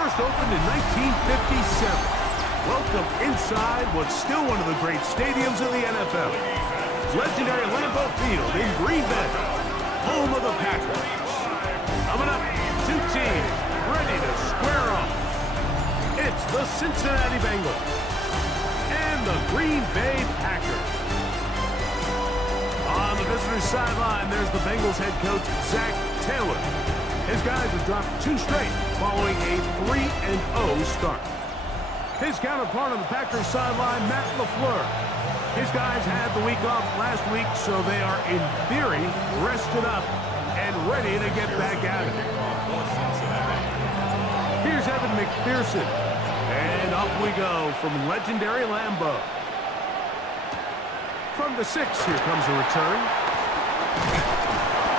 first opened in 1957. Welcome inside what's still one of the great stadiums in the NFL. Legendary Lambeau Field in Green Bay, home of the Packers. Coming up, two teams ready to square off. It's the Cincinnati Bengals and the Green Bay Packers. On the visitor's sideline, there's the Bengals head coach, Zach Taylor. His guys have dropped 2 straight following a 3-0 start. His counterpart on the Packers sideline, Matt LaFleur. His guys had the week off last week, so they are, in theory, rested up and ready to get back at it. Here's Evan McPherson. And off we go from legendary Lambeau. From the 6, here comes a return.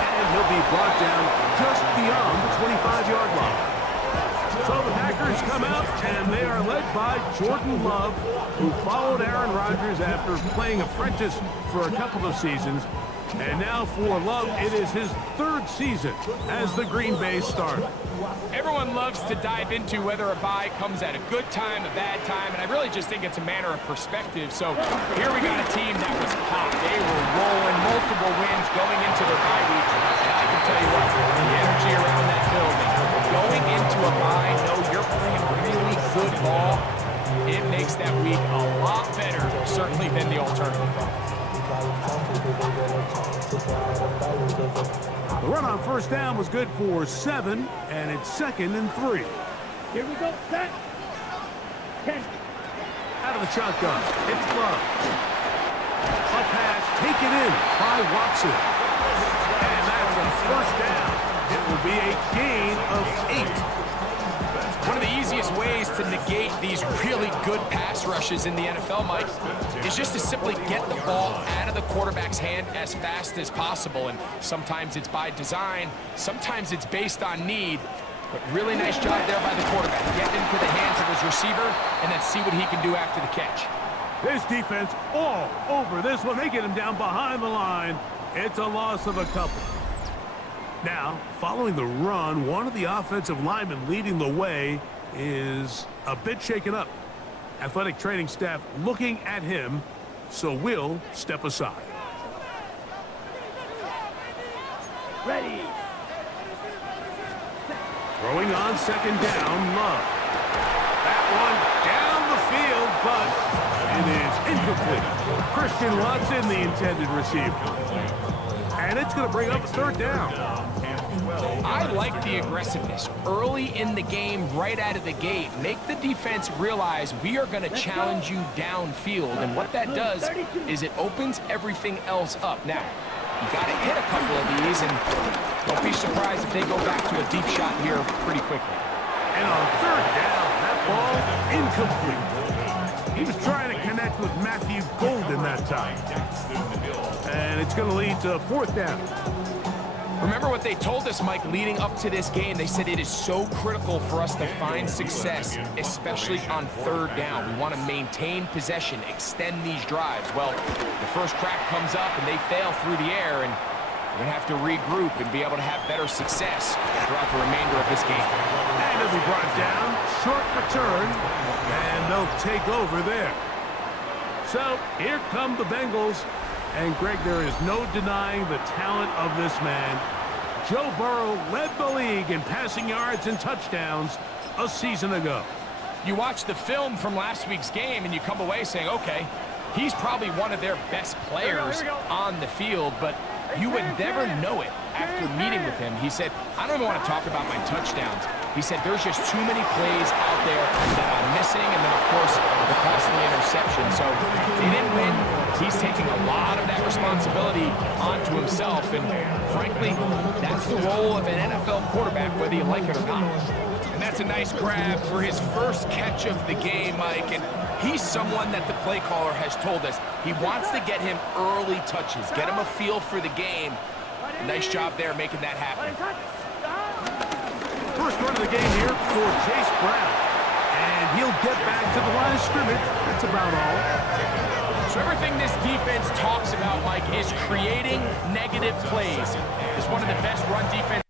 And he'll be brought down just beyond the 25-yard line. So the Packers come out, and they are led by Jordan Love, who followed Aaron Rodgers after playing apprentice for a couple of seasons. And now for Love, it is his 3rd season as the Green Bay starter. Everyone loves to dive into whether a bye comes at a good time, a bad time, and I really just think it's a matter of perspective. So here we got a team that was hot. They were rolling, multiple wins going into their bye week. And I can tell you what, the energy around that building, going into a bye, know you're playing really good ball, it makes that week a lot better, certainly than the alternative. The run on first down was good for 7, and it's 2nd and 3. Here we go, set. 10. Out of the shotgun, it's Love. A pass taken in by Watson. And that's a first down. It will be a gain of 8. One of the easiest ways to negate these really good pass rushes in the NFL, Mike, is just to simply get the ball out of the quarterback's hand as fast as possible. And sometimes it's by design, sometimes it's based on need. But really nice job there by the quarterback. Get into the hands of his receiver and then see what he can do after the catch. This defense all over this one. They get him down behind the line. It's a loss of a couple. Now, following the run, one of the offensive linemen leading the way is a bit shaken up. Athletic training staff looking at him, so we'll step aside. Ready. Throwing on 2nd down, Love. That one down the field, but it is incomplete. Christian Watson, the intended receiver. And it's going to bring up a 3rd down. I like the aggressiveness early in the game, right out of the gate. Make the defense realize we are going to challenge you downfield, and what that does is it opens everything else up. Now, you got to hit a couple of these, and don't be surprised if they go back to a deep shot here pretty quickly. And on 3rd down, that ball incomplete. He was trying to connect with Matthew Golden that time. And it's going to lead to 4th down. Remember what they told us, Mike, leading up to this game. They said it is so critical for us to find success, especially on 3rd down. We want to maintain possession, extend these drives. Well, the first crack comes up and they fail through the air, and we're going to have to regroup and be able to have better success throughout the remainder of this game. And it'll be brought down, short return, and they'll take over there. So here come the Bengals. And, Greg, there is no denying the talent of this man. Joe Burrow led the league in passing yards and touchdowns a season ago. You watch the film from last week's game, and you come away saying, okay, he's probably one of their best players on the field, but you would never know it after meeting with him. He said, I don't even want to talk about my touchdowns. He said, there's just too many plays out there that I'm missing, and then, of course, the costly interception. So they didn't win. He's taking a lot of that responsibility onto himself, and frankly, that's the role of an NFL quarterback, whether you like it or not. And that's a nice grab for his first catch of the game, Mike, and he's someone that the play caller has told us he wants to get him early touches, get him a feel for the game. Nice job there making that happen. First run of the game here for Chase Brown, and he'll get back to the line of scrimmage. That's about all. So everything this defense talks about, Mike, is creating negative plays. It's one of the best run defenses